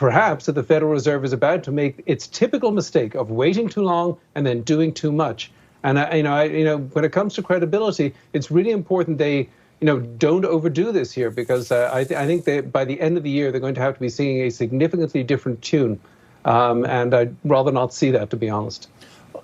perhaps that the Federal Reserve is about to make its typical mistake of waiting too long and then doing too much. And when it comes to credibility, it's really important they don't overdo this here, because I think that by the end of the year they're going to have to be singing a significantly different tune, and I'd rather not see that, to be honest.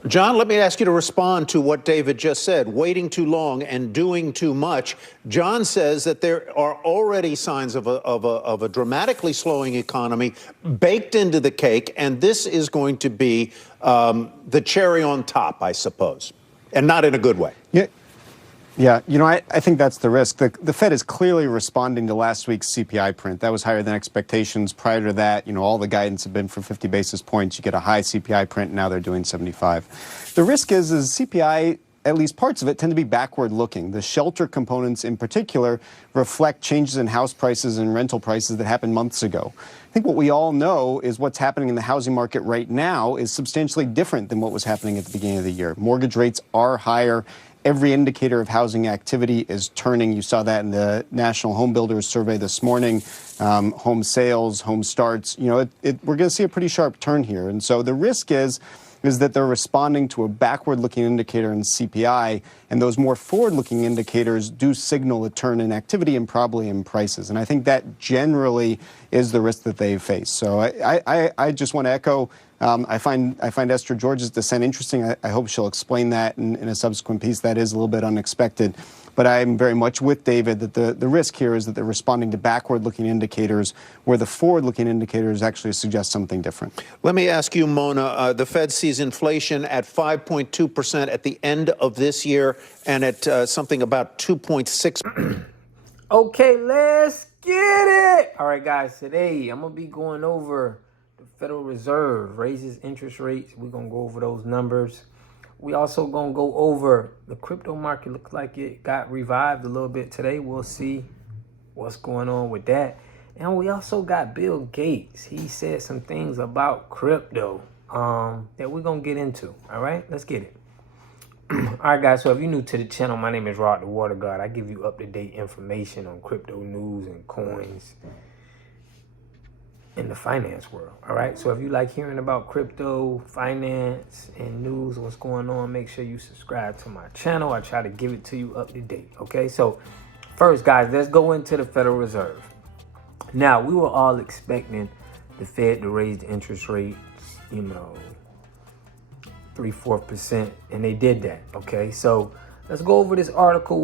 John, let me ask you to respond to what David just said, waiting too long and doing too much. John says that there are already signs of a dramatically slowing economy baked into the cake, and this is going to be the cherry on top, I suppose, and not in a good way. Yeah, I think that's the risk. The Fed is clearly responding to last week's CPI print. That was higher than expectations. Prior to that, all the guidance had been for 50 basis points. You get a high CPI print, now they're doing 75. The risk is CPI, at least parts of it, tend to be backward-looking. The shelter components in particular reflect changes in house prices and rental prices that happened months ago. I think what we all know is what's happening in the housing market right now is substantially different than what was happening at the beginning of the year. Mortgage rates are higher. Every indicator of housing activity is turning. You saw that in the National Home Builders Survey this morning. Home sales, home starts. We're going to see a pretty sharp turn here. And so the risk is that they're responding to a backward-looking indicator in CPI, and those more forward-looking indicators do signal a turn in activity and probably in prices. And I think that generally is the risk that they face. So I just want to echo. I find Esther George's dissent interesting. I hope she'll explain that in a subsequent piece. That is a little bit unexpected. But I'm very much with David that the risk here is that they're responding to backward-looking indicators where the forward-looking indicators actually suggest something different. Let me ask you, Mona, the Fed sees inflation at 5.2% at the end of this year and at something about 2.6%. Okay, let's get it. All right, guys, today I'm going to be going over the Federal Reserve raises interest rates. We're going to go over those numbers. We also going to go over the crypto market. Looks like it got revived a little bit today. We'll see what's going on with that. And we also got Bill Gates. He said some things about crypto that we're going to get into. All right, let's get it. All right, guys, so if you're new to the channel, my name is Rod the Water God. I give you up-to-date information on crypto news and coins in the finance world. All right, so if you like hearing about crypto, finance, and news, what's going on, make sure you subscribe to my channel. I try to give it to you up to date. Okay, so first, guys, let's go into the Federal Reserve. Now, we were all expecting the Fed to raise the interest rates, 3-4%, and they did that. Okay, so let's go over this article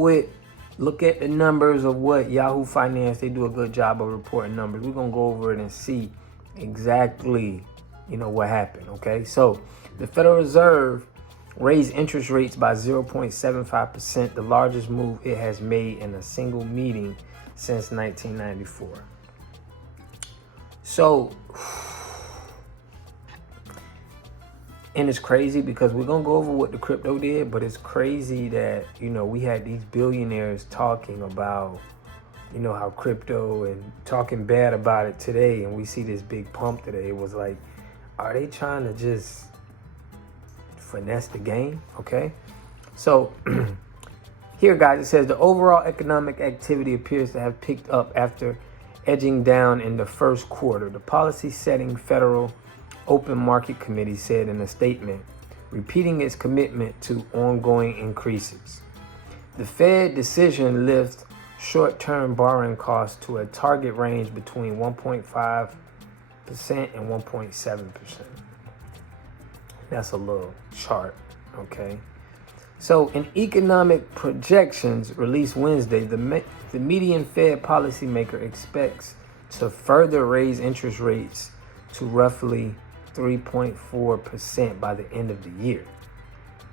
look at the numbers of what Yahoo Finance, they do a good job of reporting numbers. We're going to go over it and see exactly, what happened, okay? So the Federal Reserve raised interest rates by 0.75%, the largest move it has made in a single meeting since 1994. So, and it's crazy because we're going to go over what the crypto did, but it's crazy that, we had these billionaires talking about, how crypto and talking bad about it today. And we see this big pump today. It was like, are they trying to just finesse the game? Okay. So here, guys, it says the overall economic activity appears to have picked up after edging down in the first quarter. The policy setting Federal Open Market Committee said in a statement, repeating its commitment to ongoing increases. The Fed decision lifts short-term borrowing costs to a target range between 1.5% and 1.7%. That's a little chart, okay? So in economic projections released Wednesday, the median Fed policymaker expects to further raise interest rates to roughly 3.4% by the end of the year.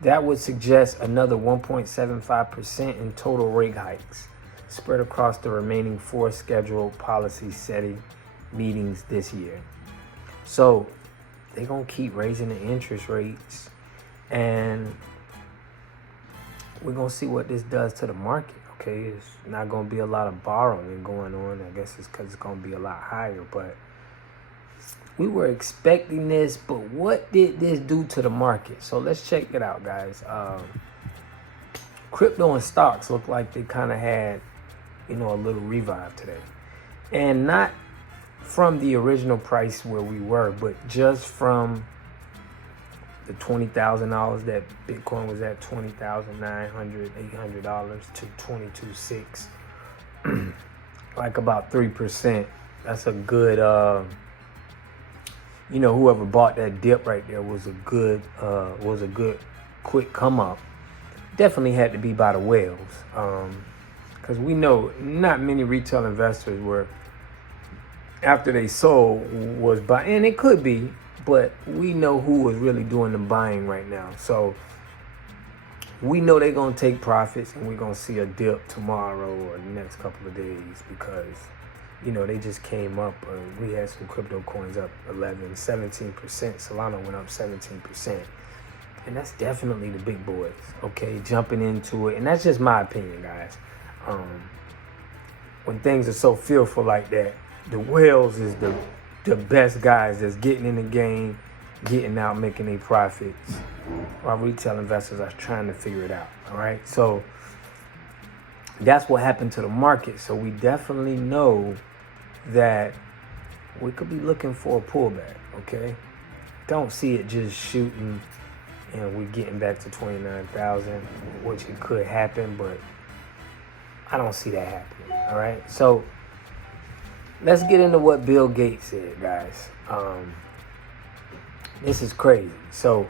That would suggest another 1.75% in total rate hikes spread across the remaining 4 scheduled policy setting meetings this year. So they're going to keep raising the interest rates, and we're going to see what this does to the market. Okay, it's not going to be a lot of borrowing going on. I guess it's because it's going to be a lot higher, but we were expecting this, but what did this do to the market? So let's check it out, guys. Crypto and stocks look like they kind of had, a little revive today. And not from the original price where we were, but just from the $20,000 that Bitcoin was at, $20,900, $800 to 22.6, like about 3%. That's a good, whoever bought that dip right there was a good quick come up. Definitely had to be by the whales, because we know not many retail investors were, after they sold, was buying. And it could be, but we know who was really doing the buying right now. So we know they're going to take profits, and we're going to see a dip tomorrow or the next couple of days, because, they just came up. We had some crypto coins up 11, 17%. Solana went up 17%. And that's definitely the big boys, okay, jumping into it. And that's just my opinion, guys. When things are so fearful like that, the whales is the best guys that's getting in the game, getting out, making their profits, while retail investors are trying to figure it out, all right? So that's what happened to the market. So we definitely know that we could be looking for a pullback, okay? Don't see it just shooting and we're getting back to 29,000, which it could happen, but I don't see that happening, all right? So let's get into what Bill Gates said, guys. This is crazy. So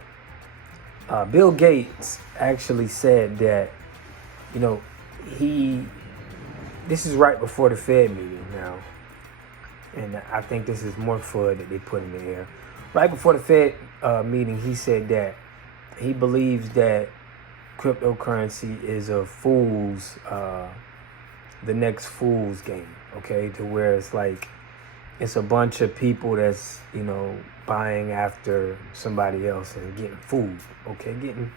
Bill Gates actually said that, this is right before the Fed meeting now. And I think this is more FUD that they put in the air. Right before the Fed meeting, he said that he believes that cryptocurrency is the next fool's game, okay? To where it's like, it's a bunch of people that's, buying after somebody else and getting fooled, okay? Getting,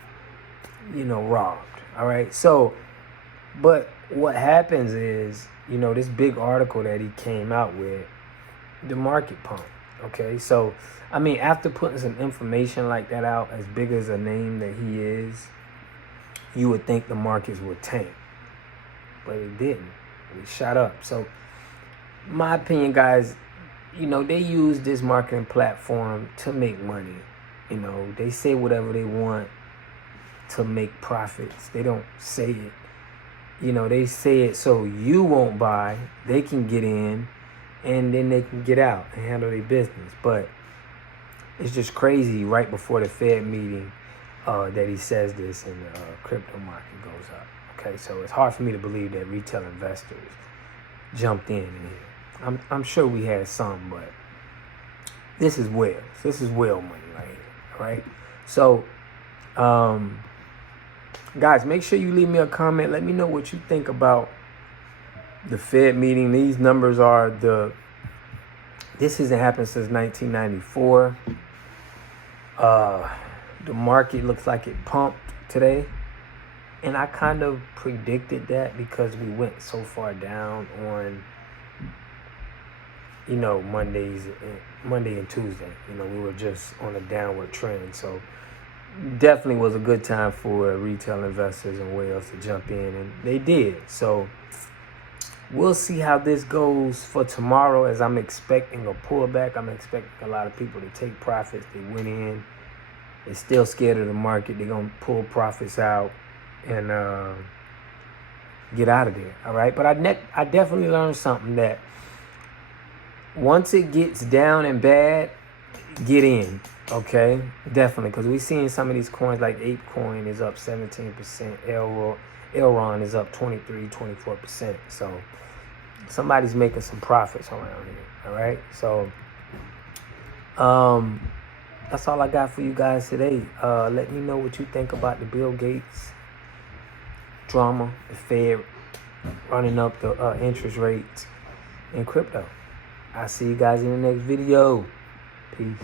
robbed, all right? So, but what happens is, this big article that he came out with, the market pumped, okay? So, after putting some information like that out, as big as a name that he is, you would think the markets would tank, but it didn't. It shot up. So, my opinion, guys, they use this marketing platform to make money. They say whatever they want to make profits. They don't say it. They say it so you won't buy, they can get in, and then they can get out and handle their business. But it's just crazy right before the Fed meeting that he says this, and the crypto market goes up. Okay, so it's hard for me to believe that retail investors jumped in here. I'm sure we had some, but this is whales. This is whale money right here, all right? So, guys, make sure you leave me a comment. Let me know what you think about the Fed meeting. These numbers are this hasn't happened since 1994. The market looks like it pumped today. And I kind of predicted that because we went so far down on, Monday and Tuesday. We were just on a downward trend. So definitely was a good time for retail investors and whales to jump in, and they did. So we'll see how this goes for tomorrow, as I'm expecting a pullback. I'm expecting a lot of people to take profits. They went in. They're still scared of the market. They're going to pull profits out and get out of there, all right? But I definitely learned something, that once it gets down and bad, get in, okay? Definitely, because we're seeing some of these coins, like ApeCoin is up 17%, Elron is up 23, 24%. So somebody's making some profits around here, all right? So that's all I got for you guys today. Let me know what you think about the Bill Gates drama, the Fed running up the interest rates in crypto. I'll see you guys in the next video. Peace.